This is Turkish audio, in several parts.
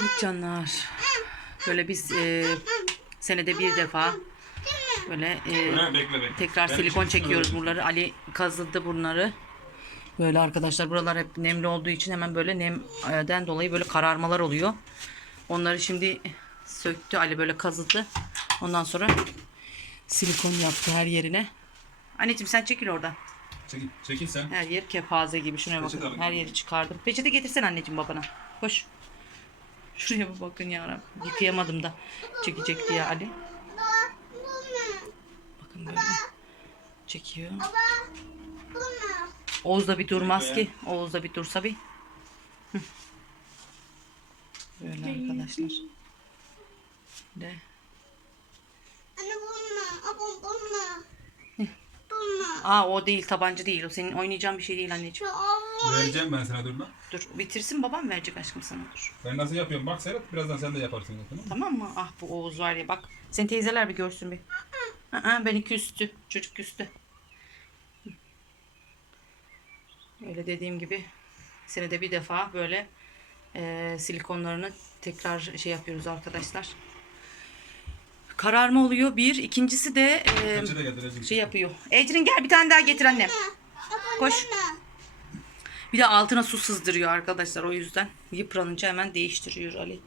Evet canlar. Böyle biz e, senede bir defa böyle e, Öyle bekle bekle. tekrar Ben silikon çekiyoruz buraları. Ali kazıdı bunları. Böyle arkadaşlar buralar hep nemli olduğu için hemen böyle nemden dolayı böyle kararmalar oluyor. Onları şimdi söktü Ali böyle kazıdı. Ondan sonra silikon yaptı her yerine. Anneciğim sen çekil oradan. Çekil, çekil sen. Her yer kepaze gibi. Peçete bakın. Her yeri çıkardım. Peçete getirsen anneciğim babana. Koş. Şuraya bir bakın ya Yıkayamadım da. Çekecek diye Ali. Bakın böyle. Çekiyor. Oğuz da bir durmaz ki. Oğuz da bir dursa bir. Böyle arkadaşlar. De. Aa o değil tabanca değil. O senin oynayacağın bir şey değil anneciğim. Vereceğim ben sana dur lan. Dur bitirsin babam verecek aşkım sana dur. Ben nasıl yapıyorum bak Serhat birazdan sen de yaparsın ya, tamam mı? Tamam mı? Ah bu Oğuz var ya bak. Senin teyzeler bir görsün bir. Aa, beni küstü. Çocuk küstü. Öyle dediğim gibi senede bir defa böyle eee, silikonlarını tekrar şey yapıyoruz arkadaşlar. Kararma oluyor bir. İkincisi de eee, Peçete getireceğim. şey yapıyor. Ecrin gel bir tane daha getir annem. Koş. Bir de altına su sızdırıyor arkadaşlar o yüzden. Yıpranınca hemen değiştiriyor Ali.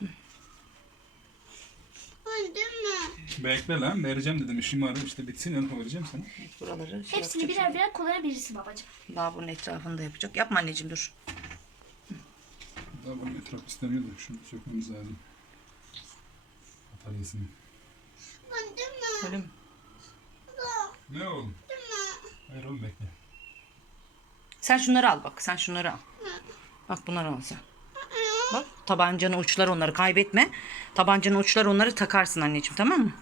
Mi? Ben de mi? Bekle lan vereceğim dedim işim var işte bitsin öyle vereceğim sana. Buraları şey Hepsini yapacak birer birer kolaya birisi babacığım. Daha bunun etrafını da yapacak. Yapma anneciğim dur. Daha bunun etraf istemiyor da şunu sökmemiz lazım. Bataryasını. De mi? Öyle mi? Ne oğlum? Hayır oğlum bekle. Sen şunları al bak. Sen şunları al. Bak bunları al sen. Bak tabancanın uçları onları kaybetme. Tabancanın uçları onları takarsın anneciğim tamam mı?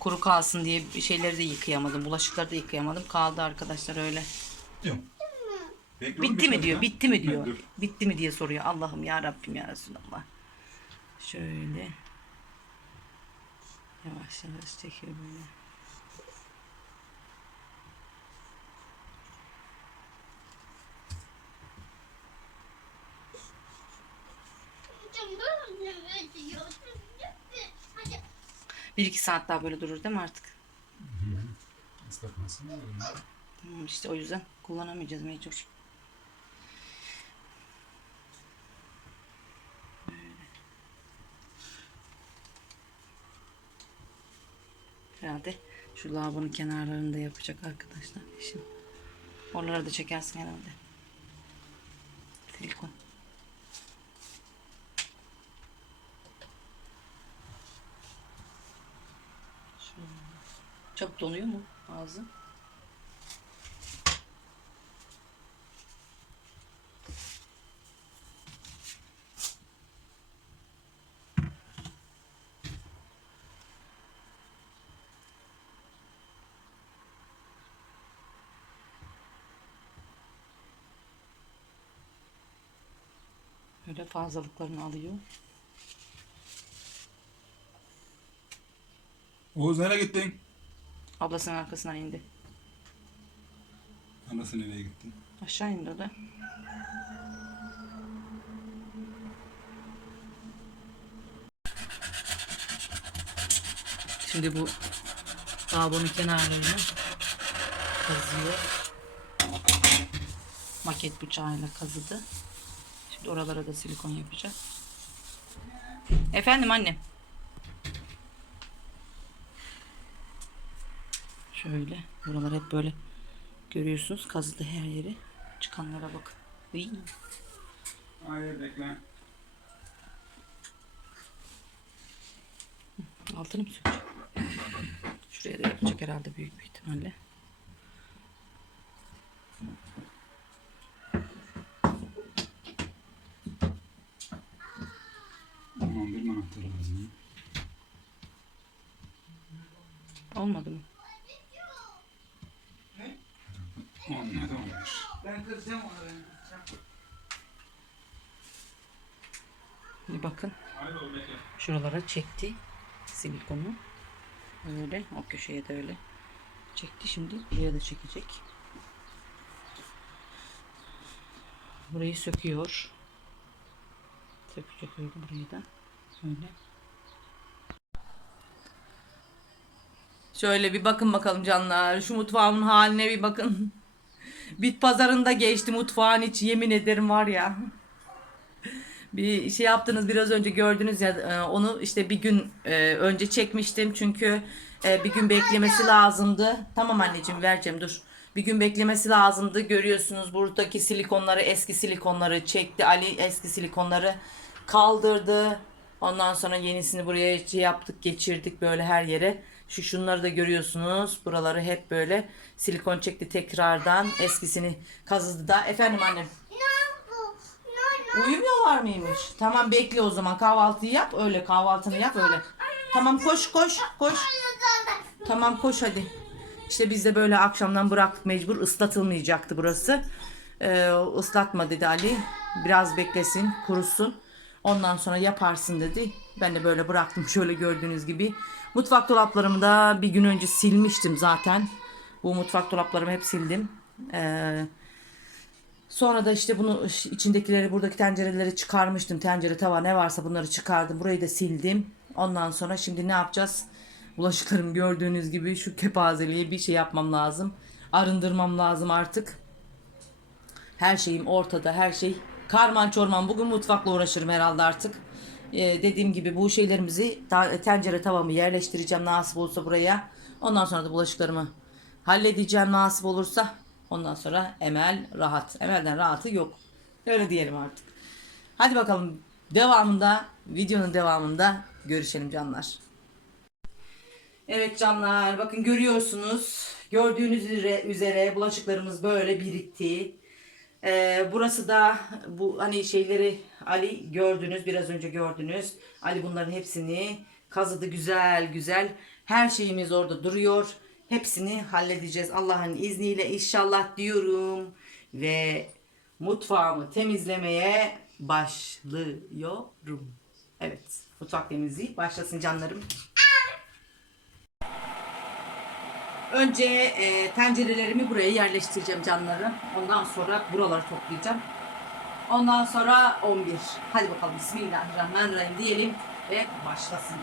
Kuru kalsın diye şeyleri de yıkayamadım. Bulaşıkları da yıkayamadım. Kaldı arkadaşlar öyle. Yok. Bekle Bitti mi diyor, bitti mi diyor. Bitti mi diye soruyor. Allah'ım ya Rabbim ya Resulallah. Şöyle. Yavaş yavaş çekiyor böyle. Bir iki saat daha böyle durur değil mi artık? Islatmasın. Tamam işte o yüzden kullanamayacağız mecbur. Herhalde şu lavabonun kenarlarını da yapacak arkadaşlar. Şimdi oraları da çekersin herhalde. Silikon. Çok donuyor mu ağzı? Fazlalıklarını alıyor. Oğuz nereye gittin? Ablasının arkasından indi. Anası nereye gitti? Aşağı indi o da. Şimdi bu lavabonun kenarlarını kazıyor. Maket bıçağıyla kazıdı. Şimdi oralara da silikon yapacak. Efendim annem. Şöyle. Buralar hep böyle görüyorsunuz kazıdı her yeri. Çıkanlara bakın. Iy. Hayır bekle. Altını mı sökecek? Şuraya da yapacak herhalde büyük bir ihtimalle. Tamam bir anahtar lazım. Olmadı mı? Olmadı olmuş. Ben kıracağım onu ben kıracağım. Bir bakın. Hayır oğlum bekle. Şuralara çekti silikonu. Öyle. O köşeye de öyle Çekti şimdi. Buraya da çekecek. Burayı söküyor. Sökecek öyle burayı da. Öyle. Şöyle bir bakın bakalım canlar. Şu mutfağımın haline bir bakın. Bit pazarında geçti mutfağın içi yemin ederim var ya. Bir şey yaptınız biraz önce gördünüz ya e, onu işte bir gün e, önce çekmiştim çünkü e, bir gün beklemesi lazımdı. Tamam anneciğim vereceğim dur. Bir gün beklemesi lazımdı. Görüyorsunuz buradaki silikonları eski silikonları çekti. Ali eski silikonları kaldırdı. Ondan sonra yenisini buraya şey yaptık geçirdik böyle her yere. Şu şunları da görüyorsunuz. Buraları hep böyle silikon çekti tekrardan. Eskisini kazıdı da. Efendim annem. Uyumuyorlar mıymış? Tamam bekle o zaman kahvaltıyı yap öyle kahvaltını yap öyle. Tamam koş koş koş. Tamam koş hadi. İşte biz de böyle akşamdan bıraktık mecbur ıslatılmayacaktı burası. Ee, ıslatma dedi Ali. Biraz beklesin kurusun. Ondan sonra yaparsın dedi. Ben de böyle bıraktım şöyle gördüğünüz gibi. Mutfak dolaplarımı da bir gün önce silmiştim zaten. Bu mutfak dolaplarımı hep sildim. Ee, Sonra da işte bunu içindekileri buradaki tencereleri çıkarmıştım. Tencere tava ne varsa bunları çıkardım. Burayı da sildim. Ondan sonra şimdi ne yapacağız? Bulaşıklarım gördüğünüz gibi şu kepazeliğe bir şey yapmam lazım. Arındırmam lazım artık. Her şeyim ortada her şey. Karman çorman bugün mutfakla uğraşırım herhalde artık. Ee, dediğim gibi bu şeylerimizi tencere tavamı yerleştireceğim nasip olursa buraya. Ondan sonra da bulaşıklarımı halledeceğim nasip olursa. Ondan sonra Emel rahat. Emel'den rahatı yok. Öyle diyelim artık. Hadi bakalım devamında videonun devamında görüşelim canlar. Evet canlar bakın görüyorsunuz. Gördüğünüz üzere, bulaşıklarımız böyle birikti. Ee, burası da bu hani şeyleri Ali gördünüz biraz önce gördünüz. Ali bunların hepsini kazıdı güzel güzel. Her şeyimiz orada duruyor. Hepsini halledeceğiz Allah'ın izniyle inşallah diyorum. Ve mutfağımı temizlemeye başlıyorum. Evet mutfak temizliği başlasın canlarım. Önce e, tencerelerimi buraya yerleştireceğim canlarım. Ondan sonra buraları toplayacağım. Ondan sonra 11. Hadi bakalım Bismillahirrahmanirrahim diyelim ve başlasın.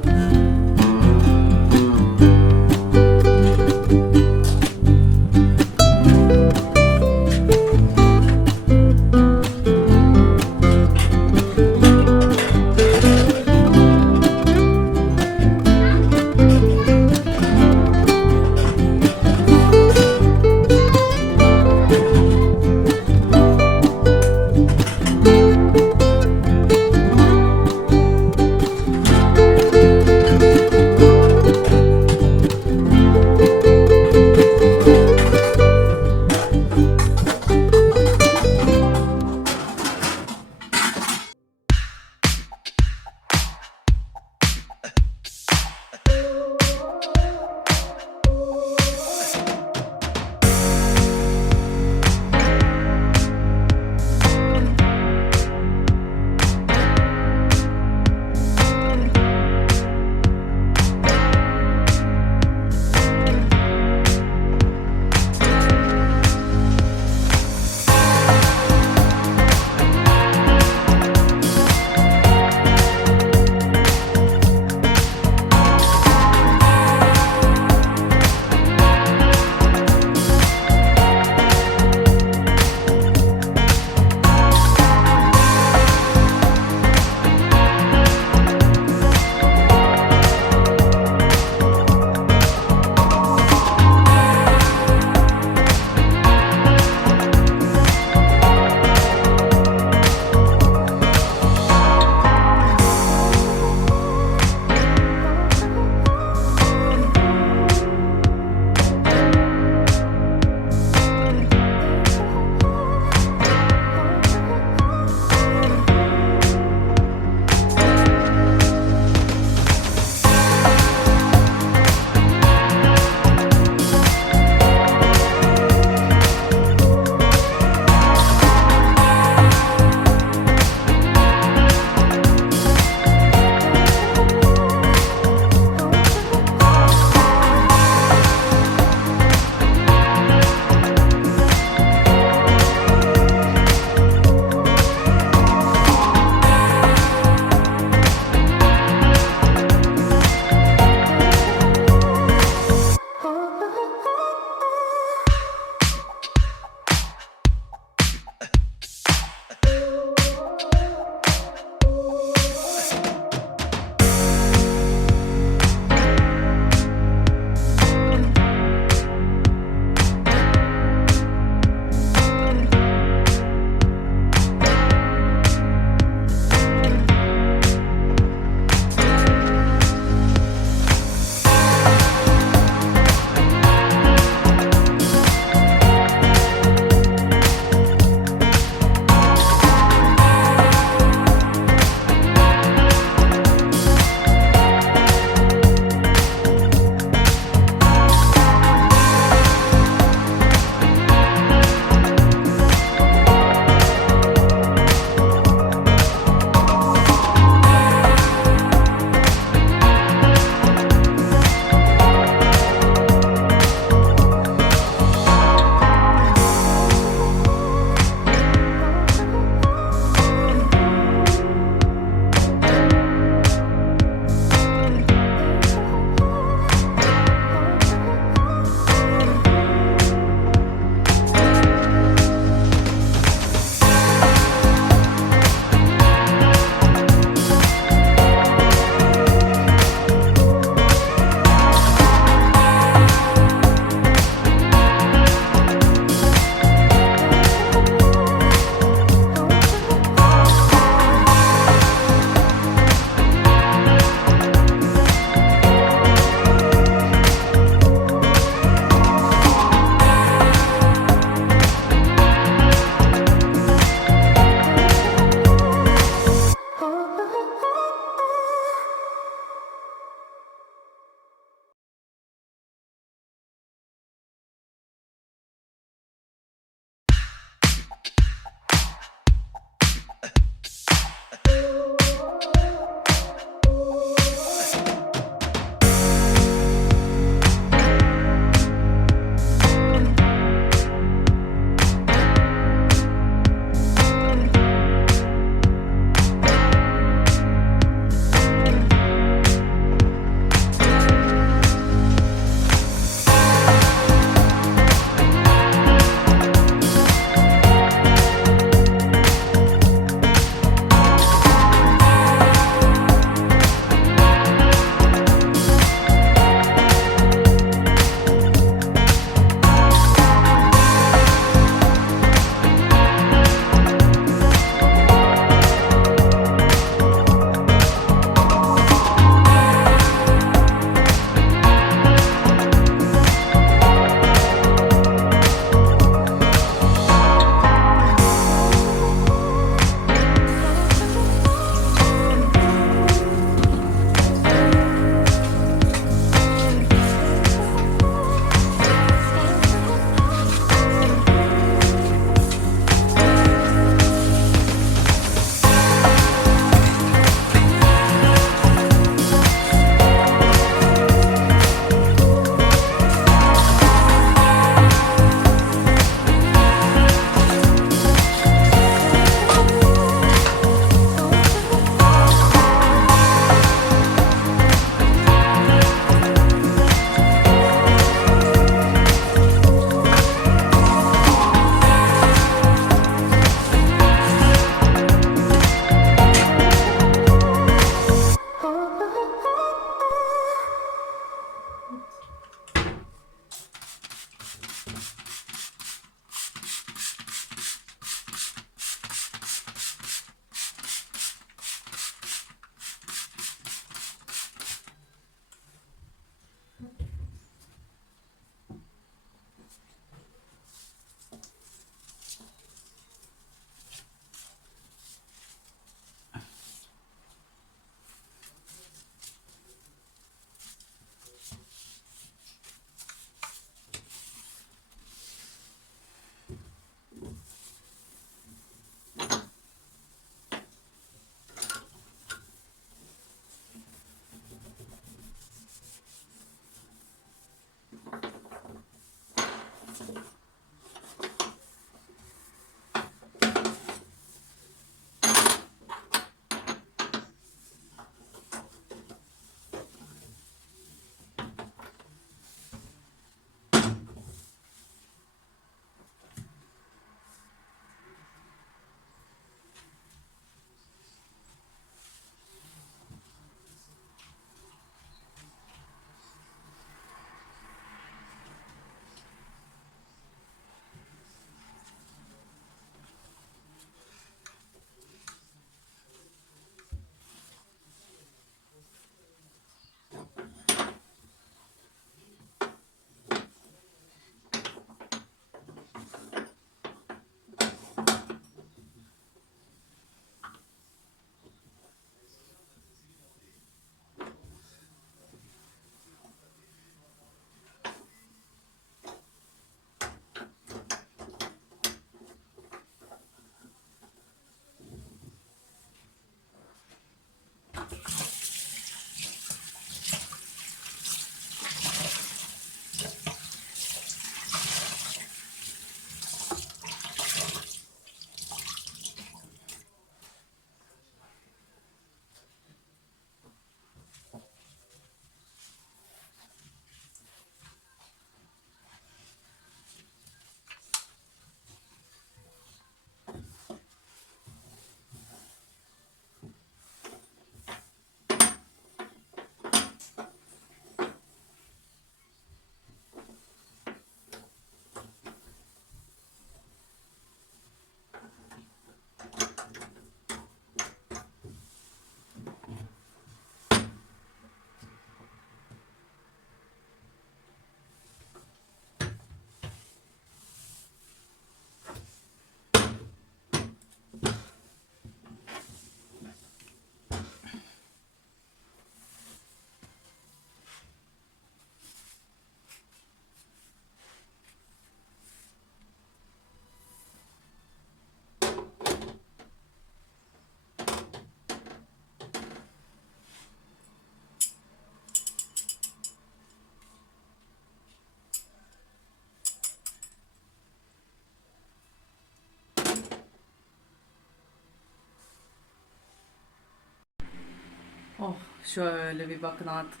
Oh şöyle bir bakın artık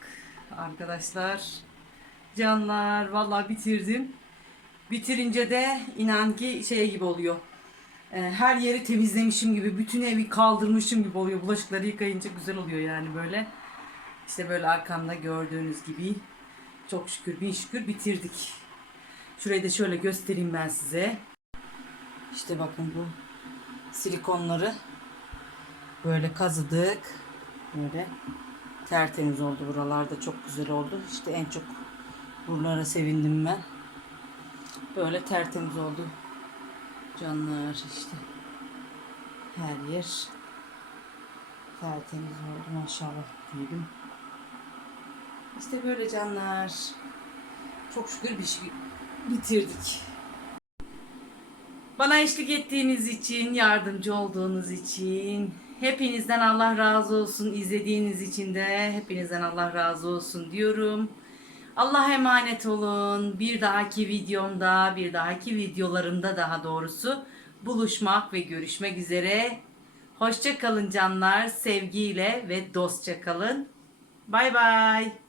arkadaşlar. Canlar vallahi bitirdim. Bitirince de inan ki şey gibi oluyor. Ee, her yeri temizlemişim gibi, bütün evi kaldırmışım gibi oluyor. Bulaşıkları yıkayınca güzel oluyor yani böyle. İşte böyle arkamda gördüğünüz gibi çok şükür bin şükür bitirdik. Şurayı da şöyle göstereyim ben size. İşte bakın bu silikonları böyle kazıdık. Böyle tertemiz oldu buralarda çok güzel oldu. İşte en çok buralara sevindim ben. Böyle tertemiz oldu. Canlar işte. Her yer tertemiz oldu maşallah diyelim. İşte böyle canlar. Çok şükür bir şey bitirdik. Bana eşlik ettiğiniz için, yardımcı olduğunuz için, hepinizden Allah razı olsun. İzlediğiniz için de hepinizden Allah razı olsun diyorum. Allah'a emanet olun. Bir dahaki videomda, bir dahaki videolarımda daha doğrusu buluşmak ve görüşmek üzere. Hoşça kalın canlar. Sevgiyle ve dostça kalın. Bay bay.